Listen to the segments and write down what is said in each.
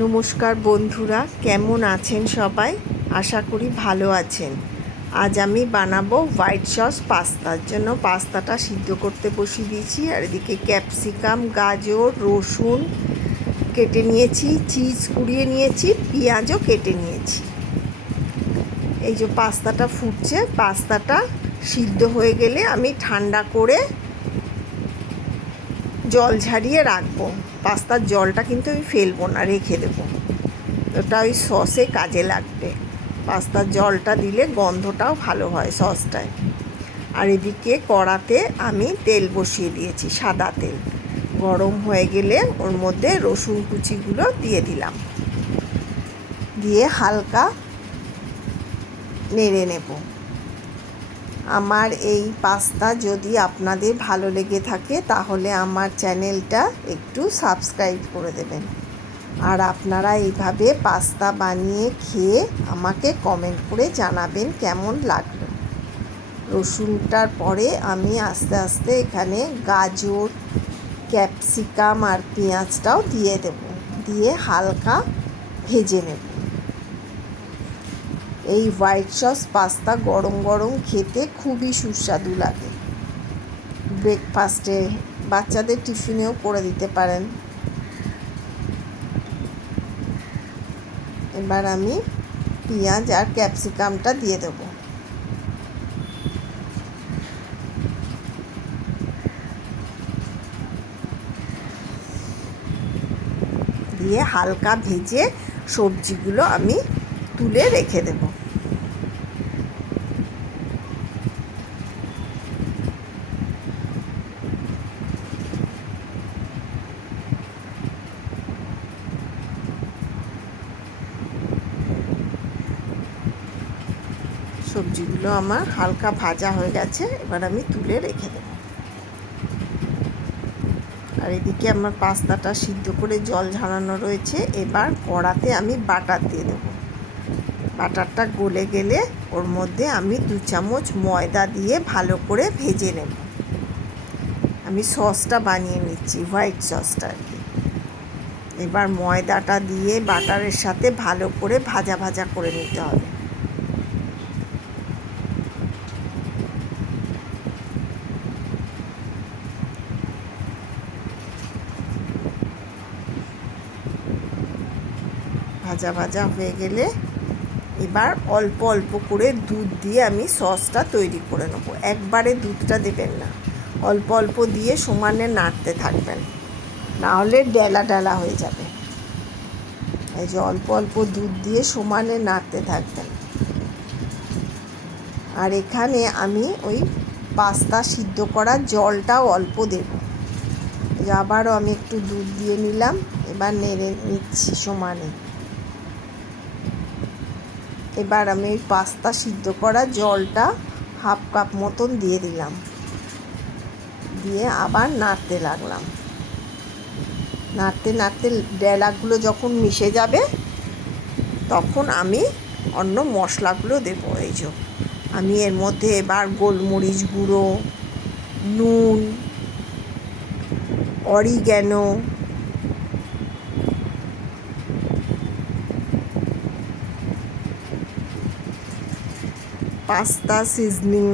নমস্কার বন্ধুরা, কেমন আছেন সবাই? আশা করি ভালো আছেন। আজ আমি বানাবো হোয়াইট সস পাস্তার জন্য পাস্তাটা সিদ্ধ করতে বসিয়ে দিয়েছি। আর এদিকে ক্যাপসিকাম, গাজর, রসুন কেটে নিয়েছি, চিজ কুড়িয়ে নিয়েছি, পেঁয়াজও কেটে নিয়েছি। এই যে পাস্তাটা ফুটছে, পাস্তাটা সিদ্ধ হয়ে গেলে আমি ঠান্ডা করে জল ঝারিয়ে রাখবো। পাস্তার জলটা কিন্তু আমি ফেলবো না, রেখে দেবো। ওটা ওই সসে কাজে লাগবে। পাস্তার জলটা দিলে গন্ধটাও ভালো হয় সসটায়। আর এদিকে কড়াতে আমি তেল বসিয়ে দিয়েছি, সাদা তেল। গরম হয়ে গেলে ওর মধ্যে রসুন কুচিগুলো দিয়ে দিলাম, দিয়ে হালকা নেড়ে নেব। আমার এই পাস্তা যদি আপনাদের ভালো লেগে থাকে তাহলে আমার চ্যানেলটা একটু সাবস্ক্রাইব করে দেবেন। আর আপনারা এইভাবে পাস্তা বানিয়ে খেয়ে আমাকে কমেন্ট করে জানাবেন কেমন লাগলো। রসুনটার পরে আমি আস্তে আস্তে এখানে গাজর, ক্যাপসিকাম আর পেঁয়াজটাও দিয়ে দেব, দিয়ে হালকা ভেজে নেব। এই হোয়াইট সস পাস্তা গরম গরম খেতে খুবই সুস্বাদু লাগে। ব্রেকফাস্টে, বাচ্চাদের টিফিনেও করে দিতে পারেন। এবার আমি পেঁয়াজ আর ক্যাপসিকামটা দিয়ে দেব। দিয়ে হালকা ভেজে সবজিগুলো আমি তুলে রেখে দেব। সবজিগুলো আমার হালকা ভাজা হয়ে গেছে, এবার আমি তুলে রেখে দেব। আর এদিকে আমার পাস্তাটা সিদ্ধ করে জল ঝরানো রয়েছে। এবার কড়াতে আমি বাটার দিয়ে দেবো। বাটারটা গলে গেলে ওর মধ্যে আমি 2 চামচ ময়দা দিয়ে ভালো করে ভেজে নেব। আমি সসটা বানিয়ে নিচ্ছি, হোয়াইট সসটা আর কি। এবার ময়দাটা দিয়ে বাটারের সাথে ভালো করে ভাজা ভাজা করে নিতে হবে। ভাজা ভাজা হয়ে গেলে এবার অল্প অল্প করে দুধ দিয়ে আমি সসটা তৈরি করে নেব। একবারে দুধটা দেবেন না, অল্প অল্প দিয়ে সমানে নাড়তে থাকবেন, না হলে ডেলা ডেলা হয়ে যাবে। এই যে অল্প অল্প দুধ দিয়ে সমানে নাড়তে থাকবেন। আর এখানে আমি ওই পাস্তা সিদ্ধ করা জলটাও অল্প দেব। আবারও আমি একটু দুধ দিয়ে নিলাম, এবার নেড়ে নিচ্ছি সমানে। এবার আমি ওই পাস্তা সিদ্ধ করা জলটা হাফ কাপ মতন দিয়ে দিলাম, দিয়ে আবার নাড়তে লাগলাম। নাড়তে নাড়তে ডেলাগুলো যখন মিশে যাবে তখন আমি অন্য মশলাগুলো দেবো। এই যে আমি এর মধ্যে এবার গোলমরিচ গুঁড়ো, নুন, অরিগ্যানো, পাস্তা সিজনিং,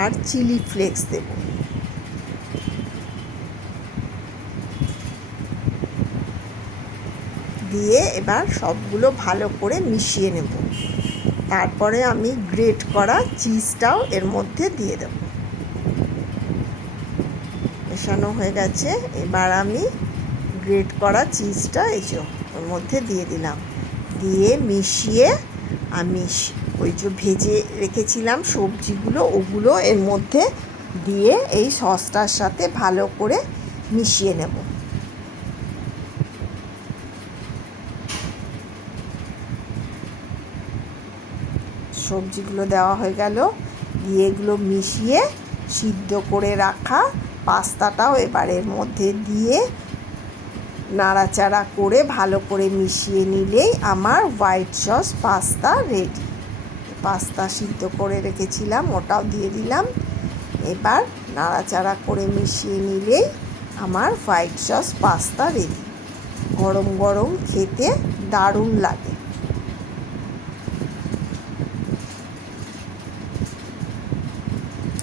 আর চিলি ফ্লেক্স দেব। দিয়ে এবার সবগুলো ভালো করে মিশিয়ে নেব। তারপরে আমি গ্রেট করা চিজটাও এর মধ্যে দিয়ে দেব। মেশানো হয়ে গেছে, এবার আমি গ্রেট করা চিজটা এই যে ওর মধ্যে দিয়ে দিলাম। দিয়ে মিশিয়ে আমি ওই যে ভেজে রেখেছিলাম সবজিগুলো, ওগুলো এর মধ্যে দিয়ে এই সসটার সাথে ভালো করে মিশিয়ে নেব। সবজিগুলো দেওয়া হয়ে গেল, দিয়ে এগুলো মিশিয়ে সিদ্ধ করে রাখা পাস্তাটাও এবার এর মধ্যে দিয়ে নাড়াচাড়া করে ভালো করে মিশিয়ে নিলেই আমার white sauce pasta ready. Pasta সিদ্ধ করে রেখেছিলাম, ওটাও দিয়ে দিলাম। এবার নাড়াচাড়া করে মিশিয়ে নিলেই আমার হোয়াইট সস পাস্তা রেডি। গরম গরম খেতে দারুণ লাগে।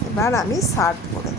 এবার আমি সার্ভ করে